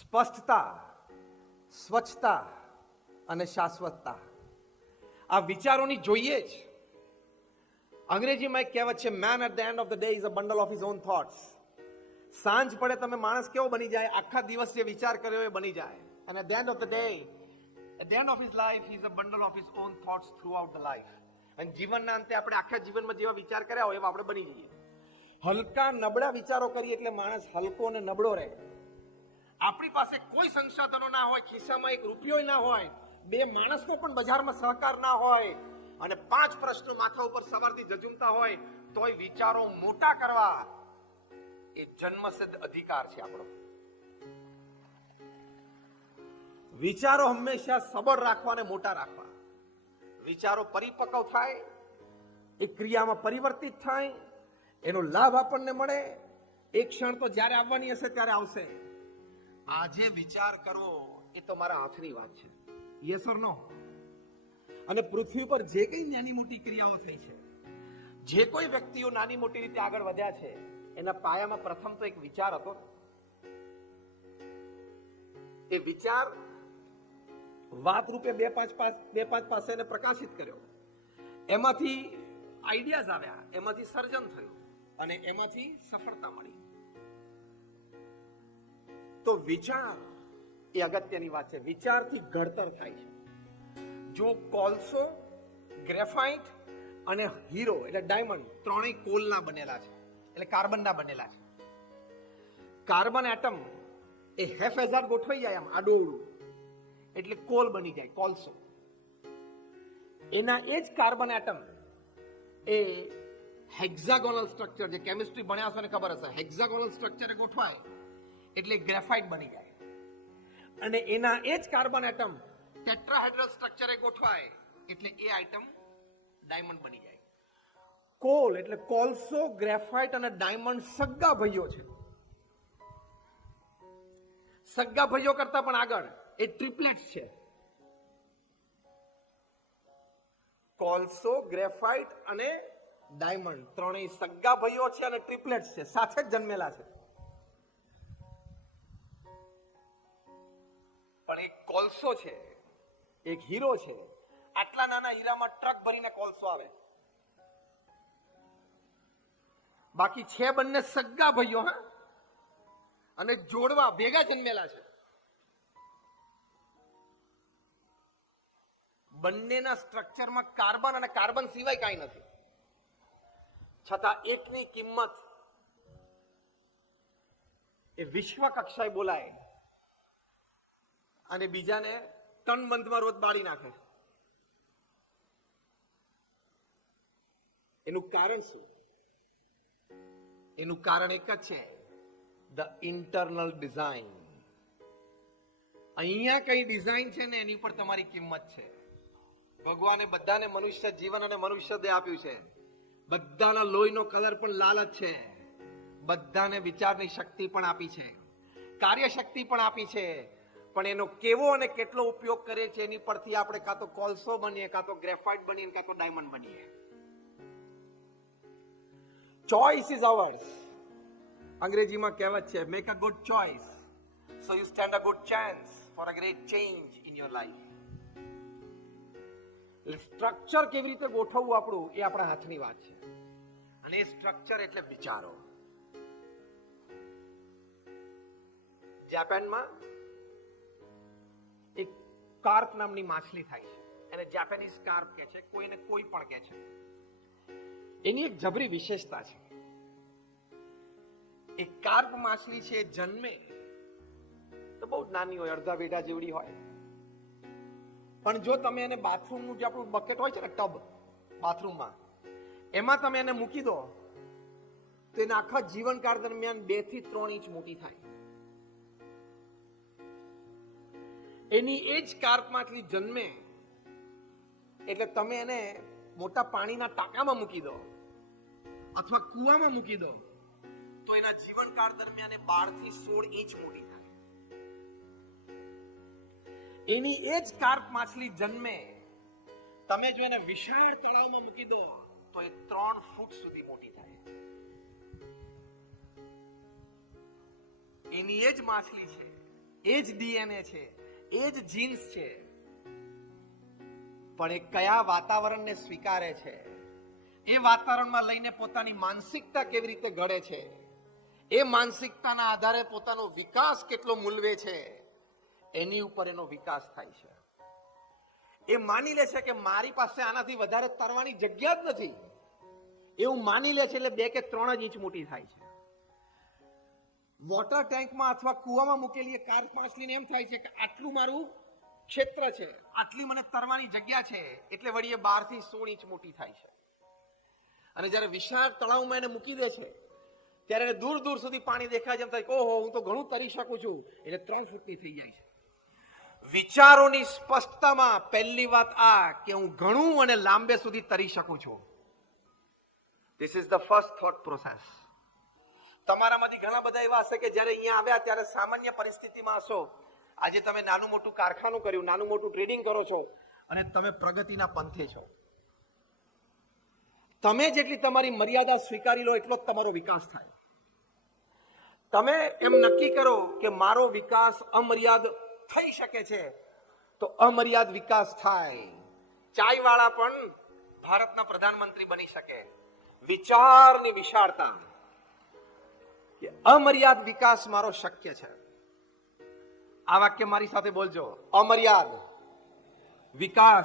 સ્પષ્ટતા, સ્વચ્છતા અને શાશ્વતતા. આ વિચારોની જોઈએ જ. અંગ્રેજીમાં એક કહેવત છે man at the end of the day is a bundle of his own thoughts સાંજ પડે તમે માણસ કેવો બની જાય, આખા દિવસ જે વિચાર કર્યો એ બની જાય. અને at the end of the day at the end of his life is a bundle of his own thoughts throughout the life અને જીવનના અંતે આપણે આખા જીવનમાં જેવા વિચાર કર્યા હોય એવા આપણે બની જઈએ. હલકા નબળા વિચારો કરીએ એટલે માણસ હલકો અને નબળો રહે. આપણી પાસે કોઈ સંસાધનો ના હોય, ખિસ્સામાં એક રૂપિયો ના હોય, બે માણસનો પણ બજારમાં સહકાર ના હોય, અને પાંચ પ્રશ્નો માથા ઉપર સવારથી જજુમતા હોય, તોય વિચારો મોટા કરવા. એ જન્મસિદ્ધ અધિકાર છે આપણો. વિચારો હંમેશા સબળ રાખવા અને મોટા રાખવા. વિચારો પરિપક્વ થાય, એ ક્રિયામાં પરિવર્તિત થાય, એનો લાભ આપણને મળે. એક ક્ષણ તો જ્યારે આવવાની હશે, ત્યારે આવશે. આજે વિચાર કરવો, એ તો મારા હાથની વાત છે. યસ ઓર નો અને પૃથ્વી પર જે કઈ નાની મોટી ક્રિયાઓ થઈ છે, જે કોઈ વ્યક્તિઓ નાની મોટી રીતે આગળ વધ્યા છે, એના પાયામાં પ્રથમ તો એક વિચાર હતો. એ વિચાર વાત રૂપે બે પાંચ પાંચ બે પાંચ પાસે એને પ્રકાશિત કર્યો. એમાંથી આઈડિયાઝ આવ્યા, એમાંથી સર્જન થયું અને એમાંથી સફળતા મળી. તો વિચાર. એ અગત્યની વાત છે. વિચારથી ઘડતર થાય છે. જો કોલસો, ગ્રેફાઇટ અને હીરો, એટલે ડાયમંડ ત્રણેય કોલના બનેલા છે. એટલે કાર્બનના બનેલા છે. કાર્બન એટમ એ હેફ હેઝાર ગોઠવાઈ જાય આમ આડોડું એટલે કોલ બની જાય, કોલસો. એના એ જ કાર્બન એટમ એ હેક્ઝાગોનલ સ્ટ્રક્ચર જે કેમિસ્ટ્રી ભણ્યા હશો ને ખબર હશે, હેક્ઝાગોનલ સ્ટ્રક્ચરે ગોઠવાય. એટલે ગ્રેફાઇટ બની જાય. અને એના એ જ કાર્બન એટમ ટેટ્રાહેડ્રલ સ્ટ્રક્ચરે ગોઠવાય એટલે એ આઇટમ ડાયમંડ બની જાય. કોલ એટલે કોલસો ગ્રેફાઇટ અને ડાયમંડ સગ્ગા ભાઈઓ છે. સગ્ગા ભાઈઓ કરતા પણ આગળ એ ટ્રિપ્લેટ્સ છે. કોલસો ગ્રેફાઇટ અને ડાયમંડ ત્રણેય સગ્ગા ભાઈઓ છે અને ટ્રિપ્લેટ્સ છે. સાથે જ જન્મેલા છે. કોલસો છે. એક હીરો છે. આટલા નાના હીરામાં ટ્રક ભરીને કોલસો આવે. બાકી છે બંને સગ્ગા ભાઈઓ, હા? અને જોડવા ભેગા જન્મેલા છે. બંનેના સ્ટ્રક્ચરમાં કાર્બન અને કાર્બન સિવાય કાંઈ નથી. છતાં એકની કિંમત એ વિશ્વ કક્ષાએ બોલાય. અને બીજાને ટન બંધમાં રોજ બાળી નાખે. એનું કારણ શું? એનું કારણ એક જ છે. ધ ઇન્ટરનલ ડિઝાઇન અહીંયા કઈ ડિઝાઇન છે ને એની પર તમારી કિંમત છે. ભગવાને બધાને મનુષ્ય જીવન અને મનુષ્ય દેહ આપ્યું છે. બધાના લોહીનો કલર પણ લાલ જ છે. બધાને વિચારની શક્તિ પણ આપી છે. કાર્ય શક્તિ પણ આપી છે. પણ એનો કેવો અને કેટલો ઉપયોગ કરે છે એની પરથી આપણે કાં તો કોલસો બનીએ, કાં તો ગ્રેફાઇટ બનીએ કાં તો ડાયમંડ બનીએ. ચોઇસ ઇઝ અવર્સ અંગ્રેજીમાં કહેવત છે make a good choice so you stand a good chance for a great change in your life structure કેવી રીતે ગોઠવવું આપણું, એ આપણા હાથની વાત છે. અને એ સ્ટ્રક્ચર એટલે વિચારો. જાપાનમાં એક કાર્પ નામની માછલી થાય છે. એને જાપાનીઝ કાર્પ કહે છે, કોઈને કોઈ પણ કહે છે. એની એક જબરી વિશેષતા છે. એ કાર્પ માછલી છે જન્મે તો બહુ નાની હોય, અડધા વેઢા જેવડી હોય. પણ જો તમે એને બાથરૂમનું જે આપણું બકેટ હોય છે ને ટબ બાથરૂમમાં એમાં તમે એને મૂકી દો, તો એના આખા જીવનકાળ દરમિયાન બેથી ત્રણ ઇંચ મોટી થાય. એની એ જ કાર્પમાંથી જન્મે. એટલે તમે એને મોટા પાણીના ટાંકામાં મૂકી દો અથવા કૂવામાં મૂકી દો તો એના જીવનકાળ દરમિયાન બારથી સોળ ઇંચ મોટી થાય. એની એ જ કાર્પ માછલી જન્મે તમે જો એને વિશાળ તળાવમાં મૂકી દો તો એ ત્રણ ફૂટ સુધી મોટી થાય. એની એ જ માછલી છે, એ જ ડીએનએ છે એ જ જીન્સ છે. પણ એ કયા વાતાવરણને સ્વીકારે છે? એ વાતાવરણમાં લઈને પોતાની માનસિકતા કેવી રીતે ઘડે છે? એ માનસિકતાના આધારે પોતાનો વિકાસ કેટલો મૂલવે છે? એની ઉપર એનો વિકાસ થાય છે. એ માની લે છે કે મારી પાસે આનાથી વધારે તરવાની જગ્યા જ નથી. એવું માની લે છે એટલે બે કે ત્રણ જ ઇંચ મોટી થાય છે. વોટર ટેન્કમાં અથવા કૂવામાં મૂકેલી એ કાર પાંચલીને એમ થાય છે કે આટલું મારું ક્ષેત્ર છે. આટલી મને તરવાની જગ્યા છે એટલે વળી એ બારથી સોળ ઇંચ મોટી થાય છે. અને જ્યારે વિશાળ તળાવમાં એને મૂકી દે છે, ત્યારે એને દૂર દૂર સુધી પાણી દેખાય એમ થાય ઓહો, હું તો ઘણું તરી શકું છું. એટલે ત્રણ ફૂટની થઈ જાય છે. વિચારોની સ્પષ્ટતામાં પહેલી વાત આ કે હું ઘણું અને લાંબે સુધી તરી શકું છું. This is the first thought process તમારામાંથી ઘણા બધા એવા હશે કે જ્યારે અહીંયા આવ્યા ત્યારે સામાન્ય પરિસ્થિતિમાં હશો. આજે તમે નાનું મોટું કારખાનું કર્યું, નાનું મોટું ટ્રેડિંગ કરો છો અને તમે પ્રગતિના પંથે છો. તમે જેટલી તમારી મર્યાદા સ્વીકારી લો, એટલો જ તમારો વિકાસ થાય. તમે એમ નક્કી કરો કે મારો વિકાસ અમર્યાદ થઈ શકે છે, તો અમર્યાદ વિકાસ થાય. ચાય વાળા પણ ભારતના પ્રધાનમંત્રી બની શકે. વિચારની વિશાળતા. કે અમર્યાદ વિકાસ મારો શક્ય છે. આ વાક્ય મારી સાથે બોલજો. અમર્યાદ વિકાસ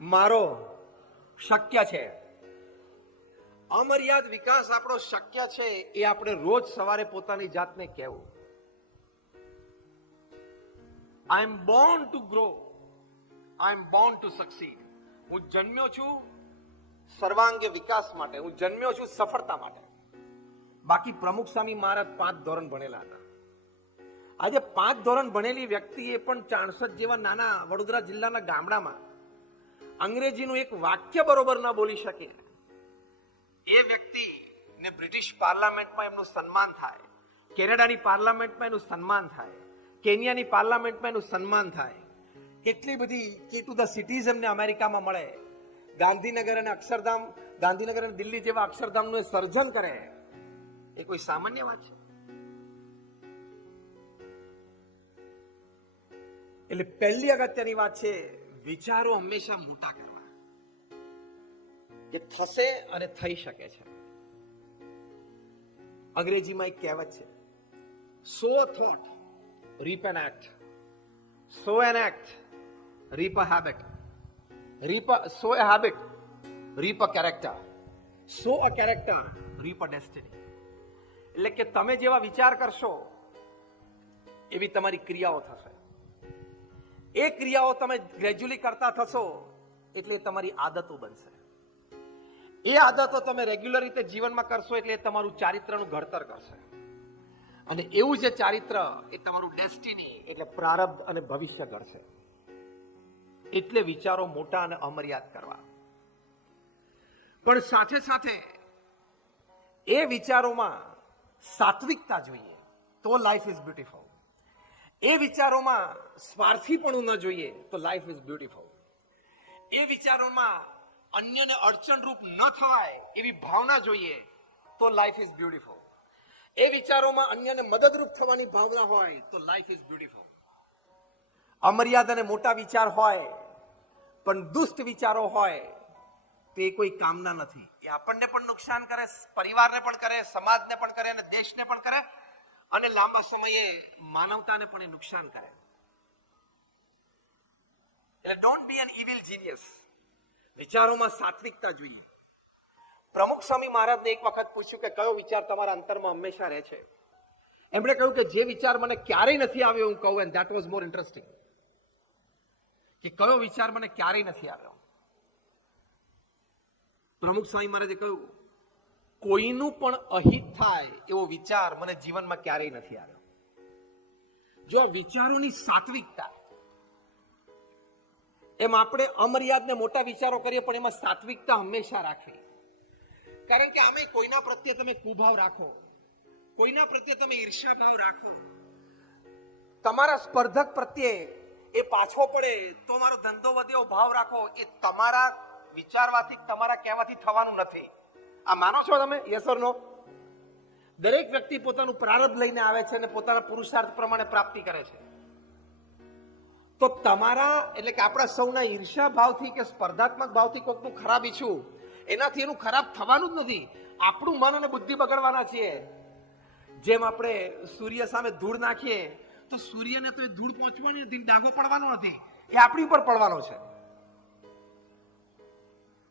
મારો શક્ય છે. અમર્યાદ વિકાસ આપણો શક્ય છે એ આપણે રોજ સવારે પોતાની જાતને કહેવું. I am born to grow I am born to succeed હું જન્મ્યો છું સર્વાંગે વિકાસ માટે. હું જન્મ્યો છું સફળતા માટે. બાકી પ્રમુખ સ્વામી મહારાજ પાંચ ધોરણ ભણેલા હતા. આજે પાંચ ધોરણ ભણેલી વ્યક્તિએ પણ ચાણસદ જેવા નાના વડોદરા જિલ્લાના ગામડામાં અંગ્રેજીનું એક વાક્ય બરોબર ન બોલી શકે. એ વ્યક્તિ ને બ્રિટિશ પાર્લામેન્ટમાં એમનું સન્માન થાય, કેનેડાની પાર્લામેન્ટમાં એનું સન્માન થાય, કેનિયાની પાર્લામેન્ટમાં એનું સન્માન થાય. કેટલી બધી કે ટુ ધ સિટીઝ એમને અમેરિકામાં મળે. ગાંધીનગર અને અક્ષરધામ, ગાંધીનગર અને દિલ્હી જેવા અક્ષરધામનું સર્જન કરે. એ કોઈ સામાન્ય વાત છે? એટલે પહેલી અગત્યની વાત છે વિચારો હંમેશા મોટા કરવા. કે થશે અને થઈ શકે છે. અંગ્રેજીમાં એક કહેવત છે sow thought reap an act sow an act reap a habit reap sow a habit reap a character sow a character reap a destiny એટલે કે તમે જેવા વિચાર કરશો, એવી તમારી ક્રિયાઓ થશે. એ ક્રિયાઓ તમે ગ્રેજ્યુઅલી કરતા થશો, એટલે તમારી આદતો બનશે. એ આદતો તમે રેગ્યુલર રીતે જીવનમાં કરશો, એટલે તમારું ચારિત્રનું ઘડતર કરશે. અને એવું જે ચારિત્ર, એ તમારું ડેસ્ટિની એટલે પ્રારબ્ધ અને ભવિષ્ય ઘડશે. એટલે વિચારો મોટા અને અમર્યાદ કરવા. પણ સાથે સાથે, એ વિચારોમાં સાત્વિકતા જોઈએ, તો લાઈફ ઇઝ બ્યુટીફુલ એ વિચારોમાં સ્વાર્થીપણું ન જોઈએ, તો લાઈફ ઇઝ બ્યુટીફુલ એ વિચારોમાં અન્યને અડચણરૂપ ન થવાય, એવી ભાવના જોઈએ, તો લાઈફ ઇઝ બ્યુટીફુલ એ વિચારોમાં અન્યને મદદરૂપ થવાની ભાવના હોય, તો લાઈફ ઇઝ બ્યુટીફુલ અમર્યાદ અને મોટા વિચાર હોય, પણ દુષ્ટ વિચારો હોય તે કોઈ કામના નથી. એ આપણને પણ નુકસાન કરે, પરિવારને પણ કરે, સમાજને પણ કરે અને દેશને પણ કરે અને લાંબા સમયે માનવતાને પણ એ નુકસાન કરે. એટલે don't be an evil genius વિચારોમાં સાત્વિકતા જોઈએ. પ્રમુખ સ્વામી મહારાજને એક વખત પૂછ્યું કે કયો વિચાર તમારા અંતરમાં હંમેશા રહે છે? એમણે કહ્યું કે જે વિચાર મને ક્યારેય નથી આવ્યો હું કહું and that was more interesting કે કયો વિચાર મને ક્યારેય નથી આવ્યો? પ્રમુખ સ્વામી મહારાજે કહ્યું, કોઈનું પણ અહિત થાય એવો વિચાર મને જીવનમાં ક્યારેય નથી આવ્યો. જો વિચારોની સાત્વિકતા, એમ આપણે અમર્યાદને મોટા વિચારો કરીએ પણ એમાં સાત્વિકતા હંમેશા રાખવી. કારણ કે આમે કોઈના પ્રત્યે તમે કુભાવ રાખો, કોઈના પ્રત્યે તમે ઈર્ષ્યાભાવ રાખો, તમારા સ્પર્ધક પ્રત્યે એ પાછો પડે, તો મારો ધંધો વધે ભાવ રાખો, એ તમારા વિચારવાથી તમારા કહેવાથી થવાનું નથી. આ માનો છો તમે યસ નો દરેક વ્યક્તિ પોતાનું પ્રારબ્ધ લઈને આવે છે અને પોતાના પુરુષાર્થ પ્રમાણે પ્રાપ્તિ કરે છે. તો તમારા, એટલે કે આપણા સૌના ઈર્ષા ભાવથી કે સ્પર્ધાત્મક ભાવથી કોકનું ખરાબ ઈચ્છું એનાથી એનું ખરાબ થવાનું જ નથી. આપણું મન અને બુદ્ધિ બગડવાના છીએ. જેમ આપણે સૂર્ય સામે ધૂળ નાખીએ, તો સૂર્યને તો એ ધૂળ પહોંચવાની નથી, ડાઘો પડવાનો નથી. એ આપણી ઉપર પડવાનો છે.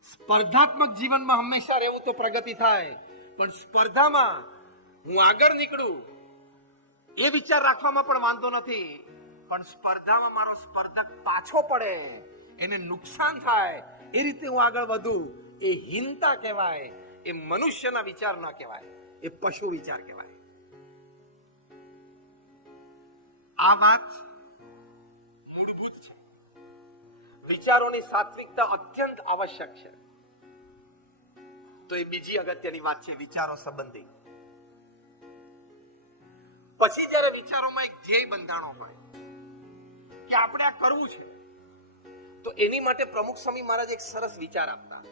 સ્પર્ધાત્મક જીવનમાં હંમેશા રહેવું તો પ્રગતિ થાય, પણ સ્પર્ધામાં હું આગળ નીકળું એ વિચાર રાખવામાં પણ વાંધો નથી. પણ સ્પર્ધામાં મારો સ્પર્ધક પાછો પડે, એને નુકસાન થાય, એ રીતે હું આગળ વધું, એ હીનતા કહેવાય, એ મનુષ્યના વિચાર ના કહેવાય, એ પશુ વિચાર કહેવાય. આ વાત વિચારોની સાત્વિકતા અત્યંત આવશ્યક છે. તો એ બીજી અગત્યની વાત છે વિચારો સંબંધી. પછી જ્યારે વિચારોમાં એક ધ્યેય બંધાણો હોય, કે આપણે આ કરવું છે, તો એની માટે પ્રમુખ સ્વામી મહારાજ એક સરસ વિચાર આપતા.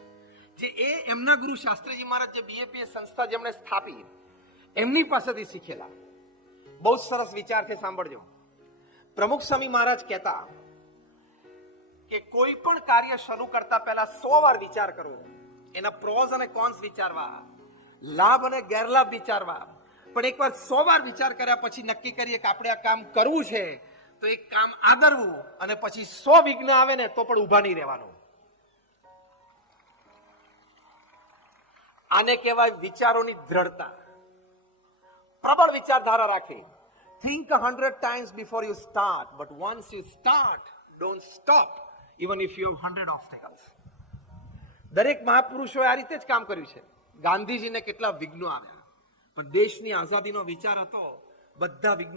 જે એ એમના ગુરુ શાસ્ત્રીજી મહારાજ જે બીએપીએ સંસ્થા જેમણે સ્થાપી, એમની પાસેથી શીખેલા. બહુ સરસ વિચાર છે સાંભળજો. પ્રમુખ સ્વામી મહારાજ કહેતા કે કોઈ પણ કાર્ય શરૂ કરતા પહેલા સો વાર વિચાર કરવો એના પ્રોઝ અને કોન્સ વિચારવા. લાભ અને ગેરલાભ વિચારવા. પણ એકવાર સો વાર વિચાર કર્યા પછી નક્કી કરીએ કે આપણે આ કામ કરવું છે, તો એક કામ આદરવું અને પછી સો વિઘ્ન આવે ને તો પણ ઊભા નહીં રહેવાનું. આને કહેવાય વિચારોની દ્રઢતા. પ્રબળ વિચારધારા રાખી. Think hundred times before you start but once you start don't stop even if you hundred obstacles દરેક મહાપુરુષોએ આ રીતે જ કામ કર્યું છે. ગાંધીજીને કેટલા વિઘ્નો આવ્યા. પણ દેશની આઝાદીનો વિચાર હતો, બધા વિઘ્નો